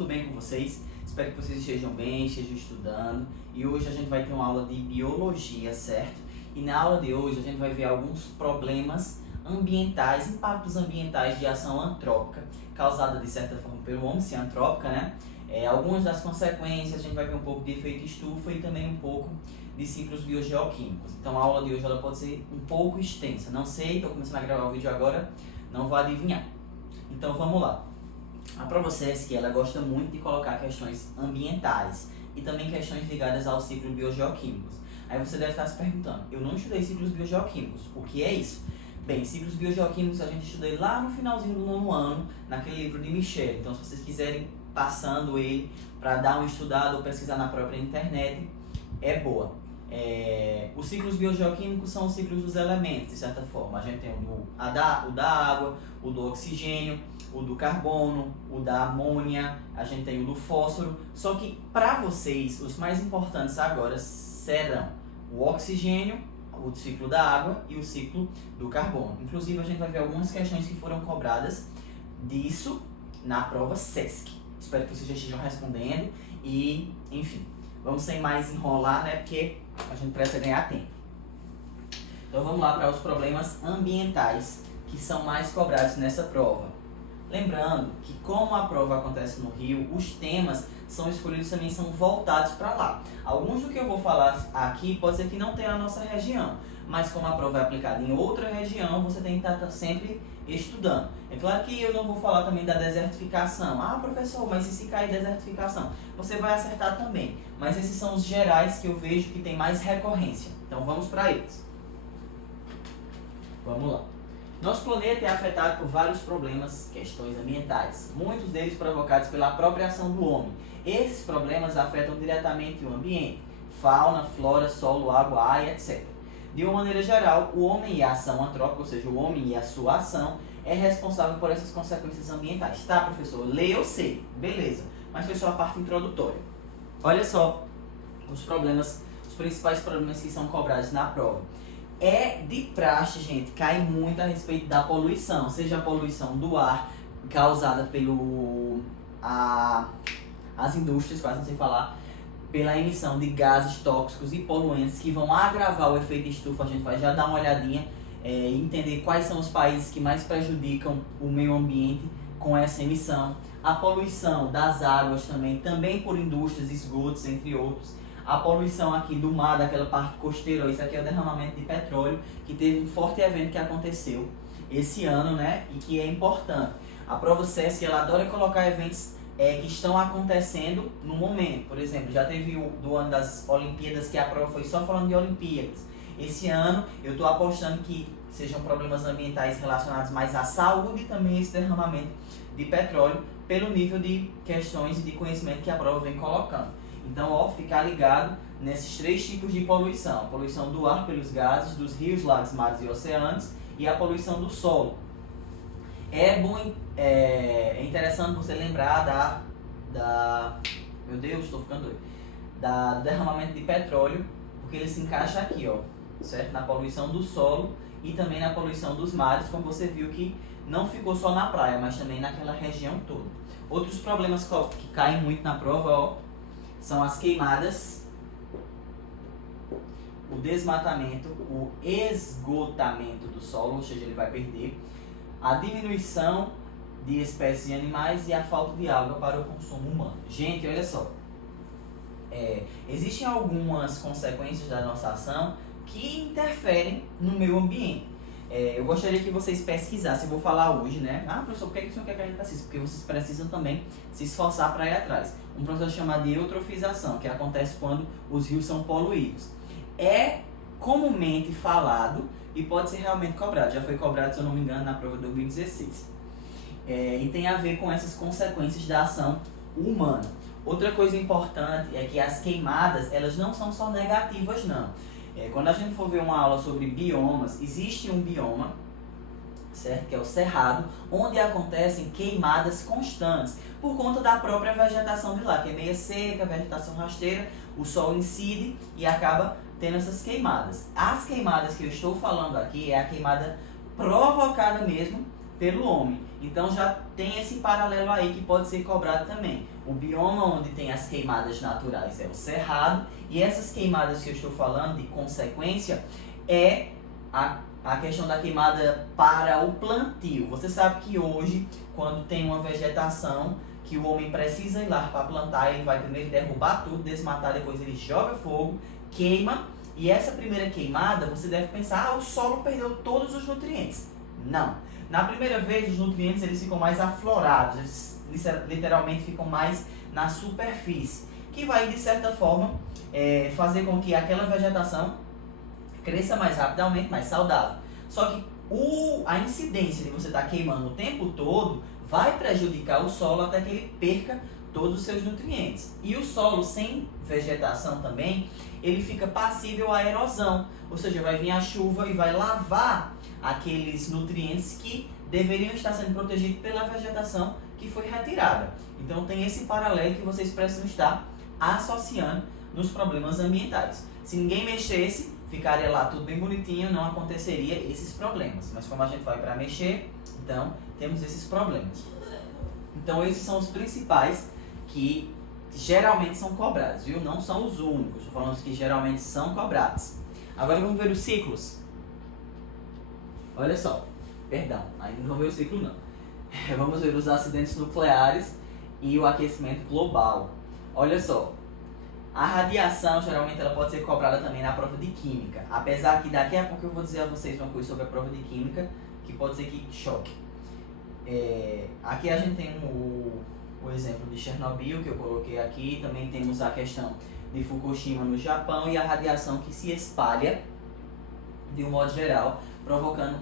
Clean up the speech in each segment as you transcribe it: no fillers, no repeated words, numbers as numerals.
tudo bem com vocês? Espero que vocês estejam bem, estejam estudando. E hoje a gente vai ter uma aula de biologia, certo? E na aula de hoje a gente vai ver alguns problemas ambientais, impactos ambientais de ação antrópica, causada de certa forma pelo homem, se antrópica, né? Algumas das consequências, a gente vai ver um pouco de efeito estufa e também um pouco de ciclos biogeoquímicos. Então a aula de hoje ela pode ser um pouco extensa. Não sei, estou começando a gravar o vídeo agora, não vou adivinhar. Então vamos lá. A prova SESC ela gosta muito de colocar questões ambientais e também questões ligadas aos ciclos biogeoquímicos. Aí você deve estar se perguntando, eu não estudei ciclos biogeoquímicos, o que é isso? Bem, ciclos biogeoquímicos a gente estudei lá no finalzinho do nono ano, naquele livro de Michel. Então se vocês quiserem passando ele para dar uma estudada ou pesquisar na própria internet, é boa. Os ciclos biogeoquímicos são os ciclos dos elementos, de certa forma. A gente tem o da água, o do oxigênio, o do carbono, o da amônia, a gente tem o do fósforo. Só que para vocês, os mais importantes agora serão o oxigênio, o ciclo da água e o ciclo do carbono. Inclusive a gente vai ver algumas questões que foram cobradas disso na prova SESC. Espero que vocês já estejam respondendo e, enfim, vamos sem mais enrolar, né, porque a gente precisa ganhar tempo. Então vamos lá para os problemas ambientais que são mais cobrados nessa prova. Lembrando que como a prova acontece no Rio, os temas são escolhidos também, são voltados para lá. Alguns do que eu vou falar aqui pode ser que não tenha na nossa região, mas como a prova é aplicada em outra região, você tem que estar sempre estudando. É claro que eu não vou falar também da desertificação. Ah, professor, mas e se cair desertificação? Você vai acertar também. Mas esses são os gerais que eu vejo que tem mais recorrência. Então vamos para eles. Vamos lá. Nosso planeta é afetado por vários problemas, questões ambientais, muitos deles provocados pela própria ação do homem. Esses problemas afetam diretamente o ambiente, fauna, flora, solo, água, ar, etc. De uma maneira geral, o homem e a ação antrópica, ou seja, o homem e a sua ação, é responsável por essas consequências ambientais. Tá, professor? Lê, eu sei. Beleza. Mas foi só a parte introdutória. Olha só os principais problemas que são cobrados na prova. É de praxe, gente, cai muito a respeito da poluição, seja a poluição do ar causada as indústrias, quase não sei falar, pela emissão de gases tóxicos e poluentes que vão agravar o efeito estufa. A gente vai já dar uma olhadinha e entender quais são os países que mais prejudicam o meio ambiente com essa emissão. A poluição das águas também por indústrias, esgotos, entre outros. A poluição aqui do mar, daquela parte costeira, isso aqui é o derramamento de petróleo, que teve um forte evento que aconteceu esse ano, né? E que é importante. A prova SESC, ela adora colocar eventos que estão acontecendo no momento. Por exemplo, já teve do ano das Olimpíadas, que a prova foi só falando de Olimpíadas. Esse ano, eu estou apostando que sejam problemas ambientais relacionados mais à saúde e também esse derramamento de petróleo, pelo nível de questões e de conhecimento que a prova vem colocando. Então, ó, ficar ligado nesses três tipos de poluição. A poluição do ar pelos gases, dos rios, lagos, mares e oceanos e a poluição do solo. É interessante você lembrar meu Deus, estou ficando doido. Do derramamento de petróleo, porque ele se encaixa aqui, ó, certo? Na poluição do solo e também na poluição dos mares, como você viu que não ficou só na praia, mas também naquela região toda. Outros problemas que caem muito na prova, ó, são as queimadas, o desmatamento, o esgotamento do solo, ou seja, ele vai perder, a diminuição de espécies de animais e a falta de água para o consumo humano. Gente, olha só, existem algumas consequências da nossa ação que interferem no meio ambiente. Eu gostaria que vocês pesquisassem, eu vou falar hoje, né? Ah, professor, por que o senhor quer que a gente assista? Porque vocês precisam também se esforçar para ir atrás. Um processo chamado de eutrofização, que acontece quando os rios são poluídos. É comumente falado e pode ser realmente cobrado. Já foi cobrado, se eu não me engano, na prova de 2016. E tem a ver com essas consequências da ação humana. Outra coisa importante é que as queimadas, elas não são só negativas, não. Quando a gente for ver uma aula sobre biomas, existe um bioma, certo? Que é o cerrado, onde acontecem queimadas constantes, por conta da própria vegetação de lá, que é meio seca, vegetação rasteira, o sol incide e acaba tendo essas queimadas. As queimadas que eu estou falando aqui é a queimada provocada mesmo pelo homem. Então já tem esse paralelo aí que pode ser cobrado também. O bioma onde tem as queimadas naturais é o cerrado, e essas queimadas que eu estou falando de consequência é a questão da queimada para o plantio. Você sabe que hoje, quando tem uma vegetação que o homem precisa ir lá para plantar, ele vai primeiro derrubar tudo, desmatar, depois ele joga fogo, queima, e essa primeira queimada você deve pensar, o solo perdeu todos os nutrientes. Não. Na primeira vez, os nutrientes eles ficam mais aflorados, eles literalmente ficam mais na superfície, que vai, de certa forma, fazer com que aquela vegetação cresça mais rapidamente, mais saudável. Só que a incidência de você estar queimando o tempo todo vai prejudicar o solo até que ele perca todos os seus nutrientes. E o solo sem vegetação também, ele fica passível à erosão, ou seja, vai vir a chuva e vai lavar aqueles nutrientes que deveriam estar sendo protegidos pela vegetação que foi retirada. Então tem esse paralelo que vocês precisam estar associando nos problemas ambientais. Se ninguém mexesse, ficaria lá tudo bem bonitinho, não aconteceria esses problemas. Mas como a gente vai para mexer, então temos esses problemas. Então esses são os principais que geralmente são cobrados, viu? Não são os únicos, estou falando os que geralmente são cobrados. Agora vamos ver os ciclos. Olha só, perdão, ainda não vamos ver o ciclo não. Vamos ver os acidentes nucleares e o aquecimento global. Olha só, a radiação geralmente ela pode ser cobrada também na prova de química. Apesar que daqui a pouco eu vou dizer a vocês uma coisa sobre a prova de química que pode ser que choque. Aqui a gente tem o exemplo de Chernobyl que eu coloquei aqui. Também temos a questão de Fukushima no Japão e a radiação que se espalha de um modo geral, provocando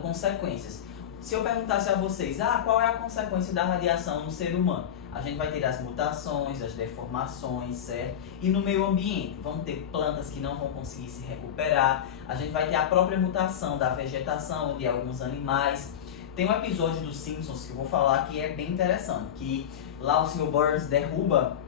consequências. Se eu perguntasse a vocês, qual é a consequência da radiação no ser humano? A gente vai ter as mutações, as deformações, certo? E no meio ambiente, vamos ter plantas que não vão conseguir se recuperar, a gente vai ter a própria mutação da vegetação de alguns animais. Tem um episódio dos Simpsons que eu vou falar que é bem interessante, que lá o Sr. Burns derruba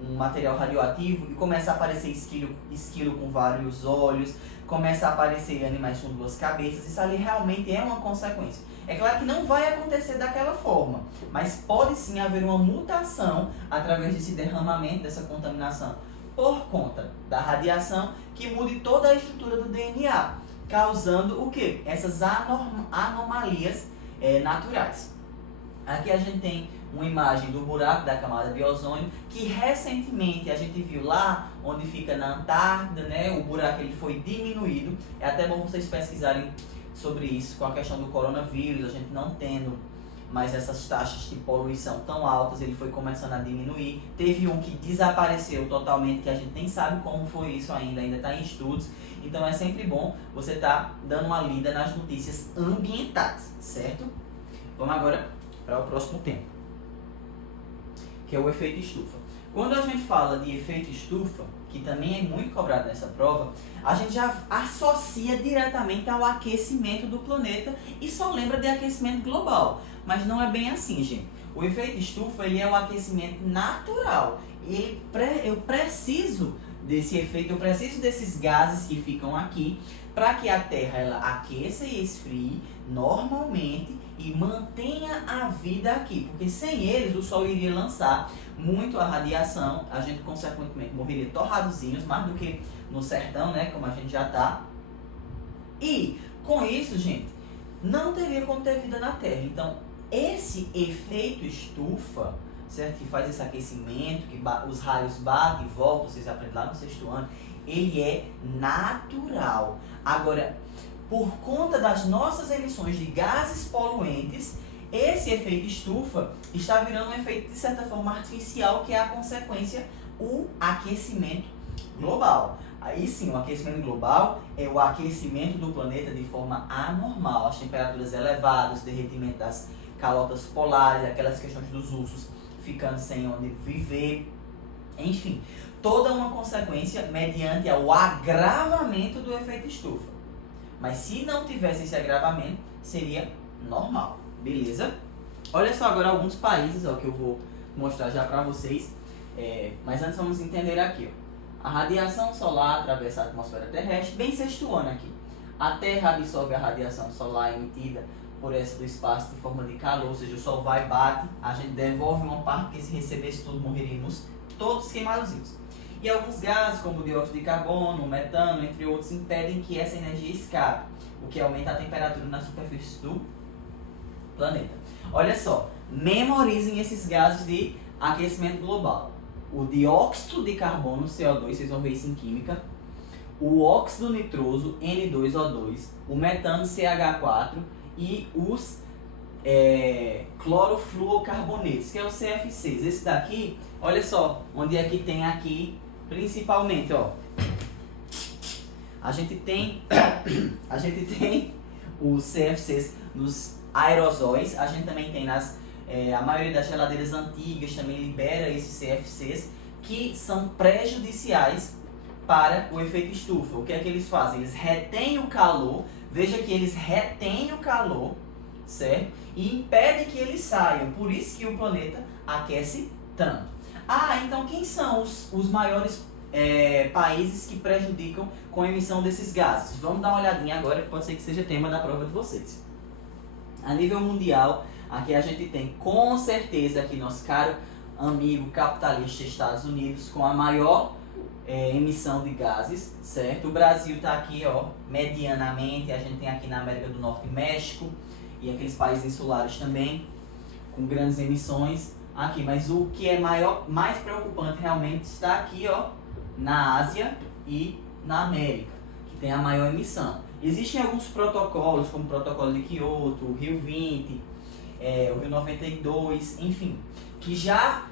um material radioativo e começa a aparecer esquilo com vários olhos, começa a aparecer animais com duas cabeças. Isso ali realmente é uma consequência. É claro que não vai acontecer daquela forma, mas pode sim haver uma mutação através desse derramamento, dessa contaminação, por conta da radiação, que mude toda a estrutura do DNA, causando o quê? Essas anomalias naturais. Aqui a gente tem uma imagem do buraco da camada de ozônio, que recentemente a gente viu lá onde fica na Antártida, né? O buraco ele foi diminuído. É até bom vocês pesquisarem sobre isso, com a questão do coronavírus, a gente não tendo mais essas taxas de poluição tão altas, ele foi começando a diminuir. Teve um que desapareceu totalmente, que a gente nem sabe como foi isso ainda está em estudos. Então é sempre bom você estar dando uma lida nas notícias ambientais, certo? Vamos agora para o próximo tema, que é o efeito estufa. Quando a gente fala de efeito estufa, que também é muito cobrado nessa prova, a gente já associa diretamente ao aquecimento do planeta e só lembra de aquecimento global. Mas não é bem assim, gente. O efeito estufa ele é um aquecimento natural. Eu preciso desse efeito, eu preciso desses gases que ficam aqui para que a Terra ela aqueça e esfrie normalmente e mantenha a vida aqui, porque sem eles o Sol iria lançar muito a radiação, a gente consequentemente morreria torradozinhos, mais do que no sertão, né, como a gente já tá. E com isso, gente, não teria como ter vida na Terra. Então, esse efeito estufa, certo, que faz esse aquecimento, que os raios batem e voltam, vocês aprendem lá no sexto ano, ele é natural. Agora, por conta das nossas emissões de gases poluentes, esse efeito estufa está virando um efeito, de certa forma, artificial, que é a consequência, o aquecimento global. Aí sim, o aquecimento global é o aquecimento do planeta de forma anormal. As temperaturas elevadas, o derretimento das calotas polares, aquelas questões dos ursos ficando sem onde viver. Enfim, toda uma consequência mediante o agravamento do efeito estufa. Mas se não tivesse esse agravamento, seria normal, beleza? Olha só agora alguns países que eu vou mostrar já para vocês. Mas antes vamos entender aqui. A radiação solar atravessa a atmosfera terrestre, bem sexto ano aqui. A Terra absorve a radiação solar emitida por essa do espaço de forma de calor, ou seja, o Sol vai e bate, a gente devolve uma parte, porque se recebesse tudo morreríamos todos queimados. E alguns gases, como o dióxido de carbono, o metano, entre outros, impedem que essa energia escape, o que aumenta a temperatura na superfície do planeta. Olha só, memorizem esses gases de aquecimento global. O dióxido de carbono, CO2, vocês vão ver isso em química. O óxido nitroso, N2O2. O metano, CH4. E os clorofluorocarbonetos, que é o CFCs. Esse daqui, olha só, onde é que tem aqui, principalmente, ó. A gente tem os CFCs nos aerosóis, a gente também tem a maioria das geladeiras antigas também libera esses CFCs, que são prejudiciais para o efeito estufa. O que é que eles fazem? Eles retêm o calor, veja que eles retêm o calor, certo? E impedem que eles saiam, por isso que o planeta aquece tanto. Ah, então quem são os maiores países que prejudicam com a emissão desses gases? Vamos dar uma olhadinha agora, que pode ser que seja tema da prova de vocês. A nível mundial, aqui a gente tem com certeza aqui nosso caro amigo capitalista Estados Unidos com a maior emissão de gases, certo? O Brasil está aqui, ó, medianamente, a gente tem aqui na América do Norte México e aqueles países insulares também, com grandes emissões aqui, mas o que é mais preocupante realmente está aqui, ó, na Ásia e na América, que tem a maior emissão. Existem alguns protocolos, como o protocolo de Kyoto, o Rio 20, o Rio 92, enfim, que já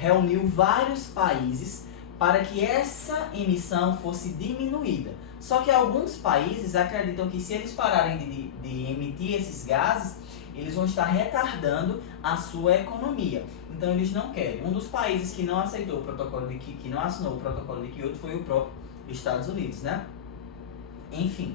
reuniu vários países para que essa emissão fosse diminuída. Só que alguns países acreditam que se eles pararem de emitir esses gases, eles vão estar retardando a sua economia. Então eles não querem. Um dos países que não aceitou o protocolo que não assinou o protocolo de Kyoto foi o próprio Estados Unidos, né? Enfim,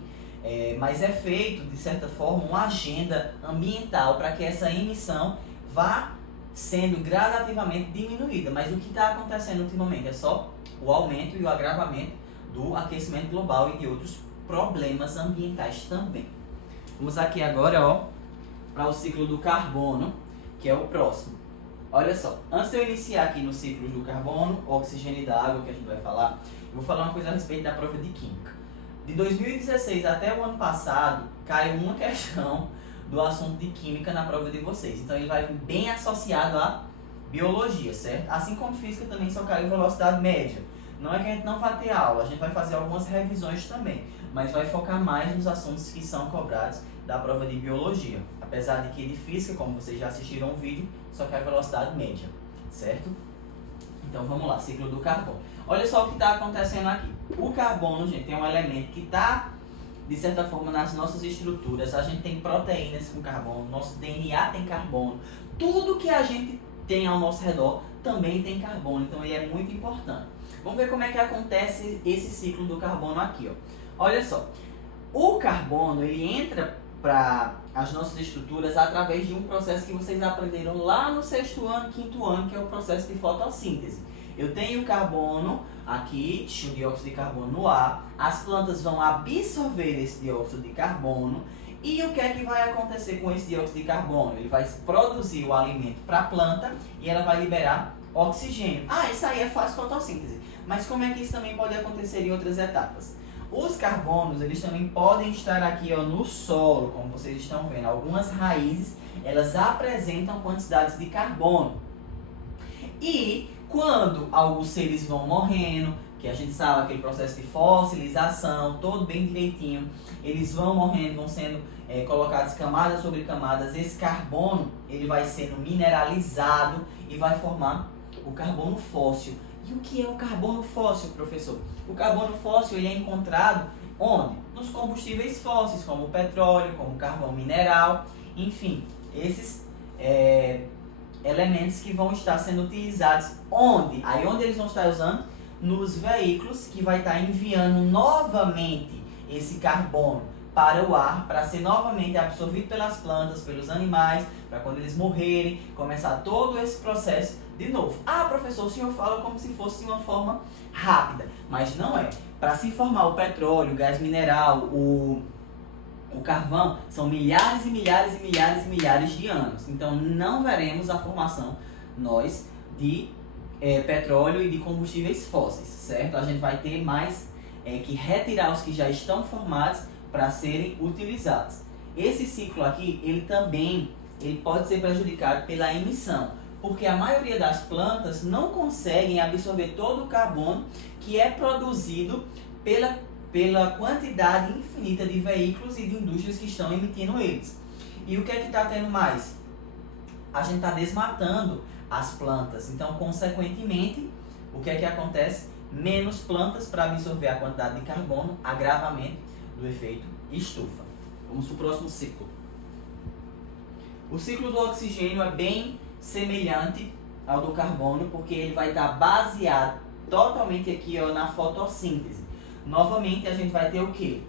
mas é feito, de certa forma, uma agenda ambiental para que essa emissão vá sendo gradativamente diminuída. Mas o que está acontecendo ultimamente é só o aumento e o agravamento do aquecimento global e de outros problemas ambientais também. Vamos aqui agora, ó, para o ciclo do carbono, que é o próximo. Olha só, antes de eu iniciar aqui no ciclo do carbono, oxigênio e da água, que a gente vai falar, eu vou falar uma coisa a respeito da prova de química. De 2016 até o ano passado, caiu uma questão do assunto de química na prova de vocês. Então ele vai bem associado à biologia, certo? Assim como física também só caiu velocidade média. Não é que a gente não vai ter aula, a gente vai fazer algumas revisões também, mas vai focar mais nos assuntos que são cobrados da prova de biologia. Apesar de que de física, como vocês já assistiram o vídeo, só cai velocidade média, certo? Então vamos lá, ciclo do carbono. Olha só o que está acontecendo aqui. O carbono, gente, é um elemento que está, de certa forma, nas nossas estruturas. A gente tem proteínas com carbono, nosso DNA tem carbono. Tudo que a gente tem ao nosso redor também tem carbono, então ele é muito importante. Vamos ver como é que acontece esse ciclo do carbono aqui, ó. Olha só, o carbono, ele entra para as nossas estruturas através de um processo que vocês aprenderam lá no 6º ano, 5º ano, que é o processo de fotossíntese. Eu tenho carbono aqui, o dióxido de carbono no ar, as plantas vão absorver esse dióxido de carbono, e o que é que vai acontecer com esse dióxido de carbono? Ele vai produzir o alimento para a planta e ela vai liberar oxigênio. Ah, isso aí é fácil fotossíntese. Mas como é que isso também pode acontecer em outras etapas? Os carbonos, eles também podem estar aqui, ó, no solo, como vocês estão vendo. Algumas raízes, elas apresentam quantidades de carbono. E quando alguns seres vão morrendo, que a gente sabe aquele processo de fossilização, todo bem direitinho, eles vão morrendo, vão sendo colocados camadas sobre camadas, esse carbono ele vai sendo mineralizado e vai formar o carbono fóssil. E o que é o carbono fóssil, professor? O carbono fóssil ele é encontrado onde? Nos combustíveis fósseis, como o petróleo, como o carvão mineral, enfim, esses elementos que vão estar sendo utilizados onde? Aí onde eles vão estar usando? Nos veículos, que vai estar enviando novamente esse carbono para o ar, para ser novamente absorvido pelas plantas, pelos animais, para quando eles morrerem, começar todo esse processo de novo. Ah, professor, o senhor fala como se fosse de uma forma rápida, mas não é. Para se formar o petróleo, o gás mineral, o O carvão são milhares e milhares e milhares e milhares de anos. Então não veremos a formação, nós, de petróleo e de combustíveis fósseis, certo? A gente vai ter mais que retirar os que já estão formados para serem utilizados. Esse ciclo aqui, ele pode ser prejudicado pela emissão, porque a maioria das plantas não conseguem absorver todo o carbono que é produzido pela quantidade infinita de veículos e de indústrias que estão emitindo eles. E o que é que está tendo mais? A gente está desmatando as plantas. Então, consequentemente, o que é que acontece? Menos plantas para absorver a quantidade de carbono, agravamento do efeito estufa. Vamos para o próximo ciclo. O ciclo do oxigênio é bem semelhante ao do carbono, porque ele vai estar baseado totalmente aqui na fotossíntese. Novamente, a gente vai ter o quê?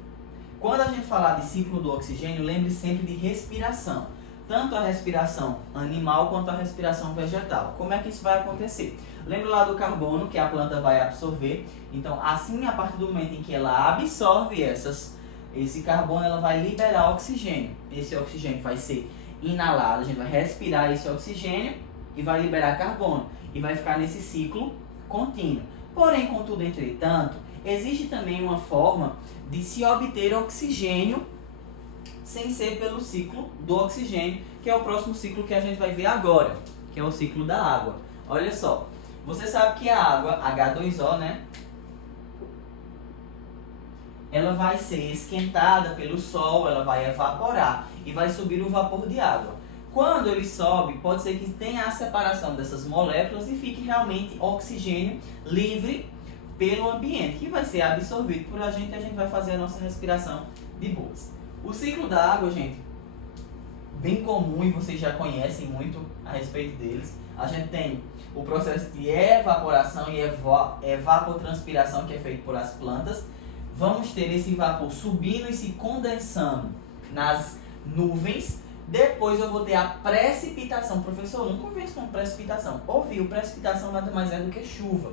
Quando a gente falar de ciclo do oxigênio, lembre sempre de respiração. Tanto a respiração animal quanto a respiração vegetal. Como é que isso vai acontecer? Lembra lá do carbono que a planta vai absorver? Então, assim, a partir do momento em que ela absorve esse carbono, ela vai liberar oxigênio. Esse oxigênio vai ser inalado, a gente vai respirar esse oxigênio e vai liberar carbono. E vai ficar nesse ciclo contínuo. Porém, contudo, entretanto, existe também uma forma de se obter oxigênio sem ser pelo ciclo do oxigênio, que é o próximo ciclo que a gente vai ver agora, que é o ciclo da água. Olha só, você sabe que a água, H2O, né? Ela vai ser esquentada pelo sol, ela vai evaporar e vai subir o vapor de água. Quando ele sobe, pode ser que tenha a separação dessas moléculas e fique realmente oxigênio livre pelo ambiente, que vai ser absorvido por a gente e a gente vai fazer a nossa respiração de boas. O ciclo da água, gente, bem comum e vocês já conhecem muito a respeito deles. A gente tem o processo de evaporação e evapotranspiração que é feito por as plantas. Vamos ter esse vapor subindo e se condensando nas nuvens. Depois eu vou ter a precipitação. Professor, eu não converso com precipitação. Ouviu, precipitação nada mais é do que chuva.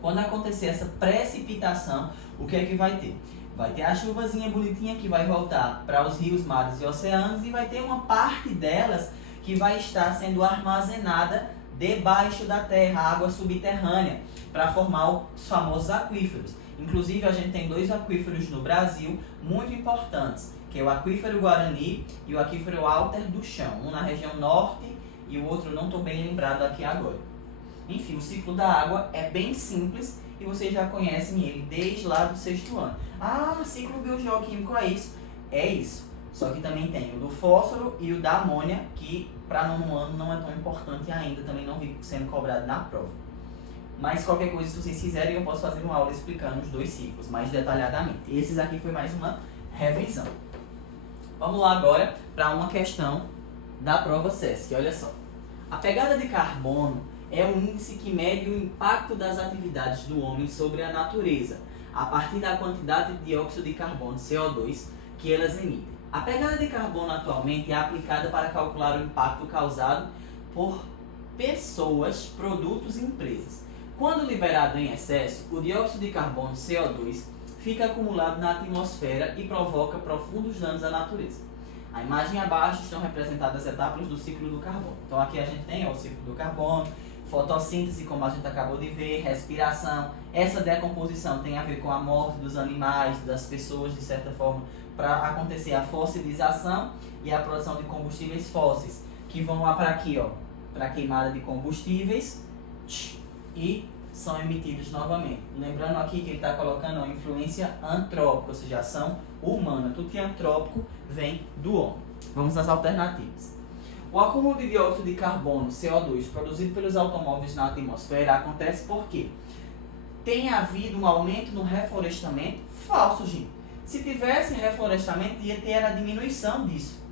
Quando acontecer essa precipitação, o que é que vai ter? Vai ter a chuvazinha bonitinha que vai voltar para os rios, mares e oceanos e vai ter uma parte delas que vai estar sendo armazenada debaixo da terra, água subterrânea, para formar os famosos aquíferos. Inclusive, a gente tem 2 aquíferos no Brasil muito importantes, que é o aquífero Guarani e o aquífero Alter do Chão, um na região norte e o outro não estou bem lembrado aqui agora. Enfim, o ciclo da água é bem simples e vocês já conhecem ele desde lá do 6º ano. Ah, ciclo biogeoquímico é isso? É isso. Só que também tem o do fósforo e o da amônia, que para 9º ano não é tão importante ainda, também não vem sendo cobrado na prova. Mas qualquer coisa, se vocês quiserem, eu posso fazer uma aula explicando os 2 ciclos mais detalhadamente. Esses aqui foi mais uma revisão. Vamos lá agora para uma questão da prova SESC. Olha só. A pegada de carbono é um índice que mede o impacto das atividades do homem sobre a natureza, a partir da quantidade de dióxido de carbono, CO2, que elas emitem. A pegada de carbono atualmente é aplicada para calcular o impacto causado por pessoas, produtos e empresas. Quando liberado em excesso, o dióxido de carbono, CO2, fica acumulado na atmosfera e provoca profundos danos à natureza. A imagem abaixo estão representadas as etapas do ciclo do carbono. Então aqui a gente tem o ciclo do carbono, fotossíntese, como a gente acabou de ver, respiração. Essa decomposição tem a ver com a morte dos animais, das pessoas, de certa forma, para acontecer a fossilização e a produção de combustíveis fósseis, que vão lá para aqui, para a queimada de combustíveis e são emitidos novamente. Lembrando aqui que ele está colocando a influência antrópica, ou seja, ação humana. Tudo que é antrópico vem do homem. Vamos às alternativas. O acúmulo de dióxido de carbono, CO2, produzido pelos automóveis na atmosfera acontece porque tem havido um aumento no reflorestamento? Falso, gente. Se tivesse reflorestamento, ia ter a diminuição disso.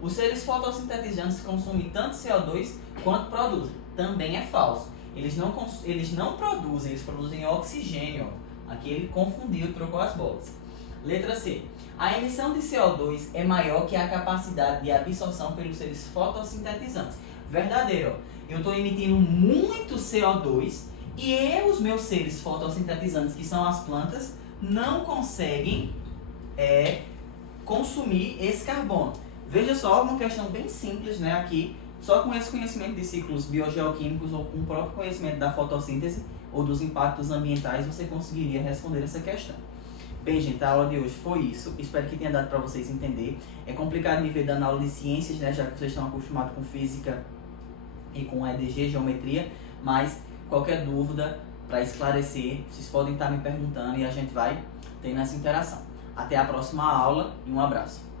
Os seres fotossintetizantes consomem tanto CO2 quanto produzem. Também é falso. Eles não produzem, eles produzem oxigênio. Aqui ele confundiu, trocou as bolas. Letra C. A emissão de CO2 é maior que a capacidade de absorção pelos seres fotossintetizantes. Verdadeiro. Eu estou emitindo muito CO2 e os meus seres fotossintetizantes, que são as plantas, não conseguem consumir esse carbono. Veja só, uma questão bem simples, né, aqui, só com esse conhecimento de ciclos biogeoquímicos ou com o próprio conhecimento da fotossíntese ou dos impactos ambientais, você conseguiria responder essa questão. Bem, gente, a aula de hoje foi isso. Espero que tenha dado para vocês entender. É complicado me ver dando aula de ciências, né, já que vocês estão acostumados com física e com EDG, geometria, mas qualquer dúvida para esclarecer, vocês podem estar me perguntando e a gente vai tendo essa interação. Até a próxima aula e um abraço.